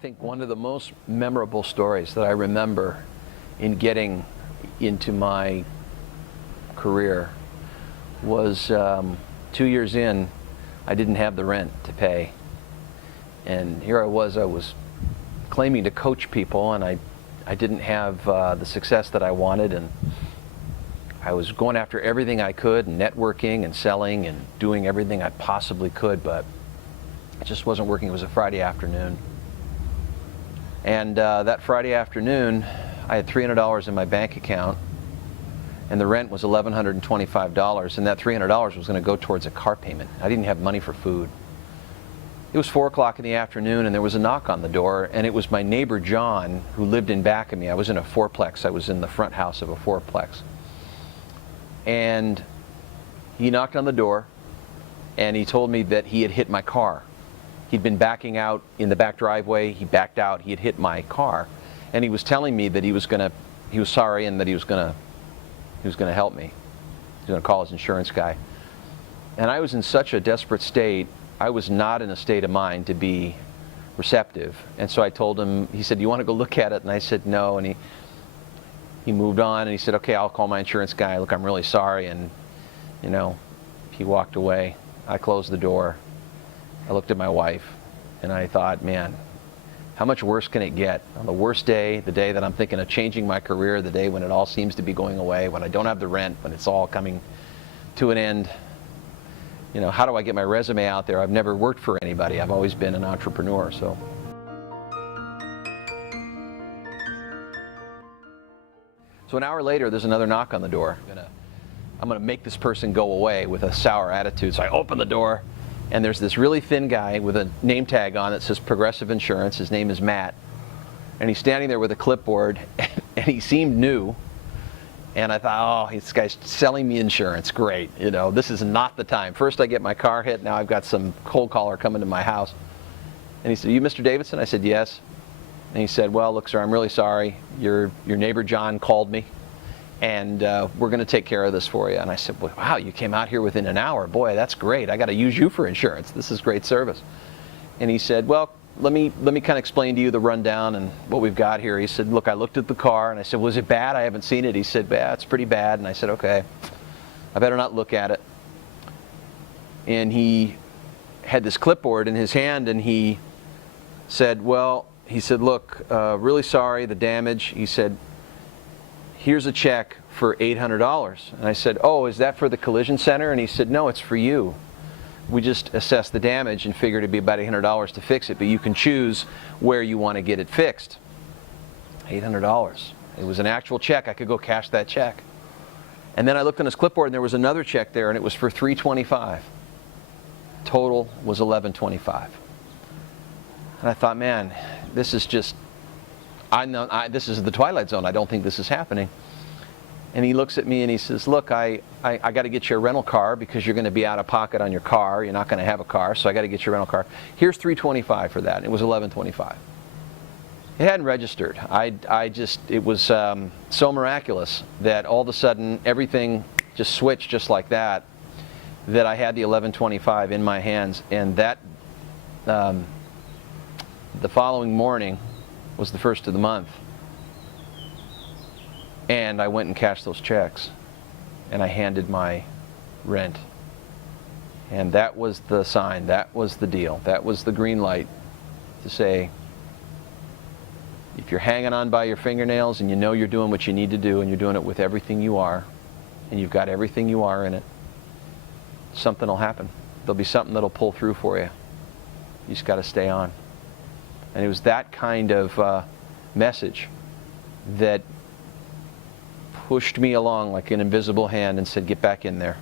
think one of the most memorable stories that I remember in getting into my career was 2 years in, I didn't have the rent to pay. And here I was claiming to coach people, and I didn't have the success that I wanted, and I was going after everything I could, and networking and selling and doing everything I possibly could, but it just wasn't working. It was a Friday afternoon. And that Friday afternoon, I had $300 in my bank account, and the rent was $1,125, and that $300 was going to go towards a car payment. I didn't have money for food. It was 4 o'clock in the afternoon, and there was a knock on the door, and it was my neighbor John, who lived in back of me. I was in a fourplex. I was in the front house of a fourplex. And he knocked on the door, and he told me that he had hit my car. He'd been backing out in the back driveway. He backed out. He had hit my car, and he was telling me that he was sorry, and that he was gonna help me. He was gonna call his insurance guy. And I was in such a desperate state. I was not in a state of mind to be receptive. And so I told him. He said, "You want to go look at it?" And I said, "No." And he moved on, and he said, "Okay, I'll call my insurance guy. Look, I'm really sorry." And he walked away. I closed the door. I looked at my wife, and I thought, man, how much worse can it get? On the worst day, the day that I'm thinking of changing my career, the day when it all seems to be going away, when I don't have the rent, when it's all coming to an end, how do I get my resume out there? I've never worked for anybody. I've always been an entrepreneur. So an hour later, there's another knock on the door. I'm gonna make this person go away with a sour attitude. So I open the door, and there's this really thin guy with a name tag on that says Progressive Insurance. His name is Matt. And he's standing there with a clipboard, and he seemed new. And I thought, oh, this guy's selling me insurance. Great. This is not the time. First I get my car hit. Now I've got some cold caller coming to my house. And he said, "Are you Mr. Davidson?" I said, "Yes." And he said, "Well, look, sir, I'm really sorry. Your neighbor John called me, and we're going to take care of this for you." And I said, "Well, wow, you came out here within an hour. Boy, that's great. I got to use you for insurance. This is great service." And he said, "Well, let me kind of explain to you the rundown and what we've got here." He said, "Look, I looked at the car," and I said, "Was it bad? I haven't seen it." He said, "Yeah, it's pretty bad." And I said, "Okay, I better not look at it." And he had this clipboard in his hand, and he said, "Look, really sorry, the damage." He said, "Here's a check for $800. And I said, "Oh, is that for the collision center?" And he said, "No, it's for you. We just assessed the damage and figured it'd be about $800 to fix it, but you can choose where you want to get it fixed." $800. It was an actual check. I could go cash that check. And then I looked on his clipboard, and there was another check there, and it was for $325. Total was $1,125. And I thought, man, this is just, this is the Twilight Zone. I don't think this is happening. And he looks at me and he says, "Look, I got to get you a rental car because you're going to be out of pocket on your car. You're not going to have a car, so I got to get you a rental car. Here's $325 for that." It was $1,125. It hadn't registered. It was so miraculous that all of a sudden everything just switched just like that, that I had the $1,125 in my hands. And that, the following morning was the first of the month. And I went and cashed those checks, and I handed my rent. And that was the sign, that was the deal, that was the green light to say, if you're hanging on by your fingernails and you know you're doing what you need to do, and you're doing it with everything you are, and you've got everything you are in it, something will happen. There'll be something that'll pull through for you. You just got to stay on. And it was that kind of message that pushed me along like an invisible hand and said, "Get back in there.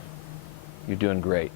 You're doing great."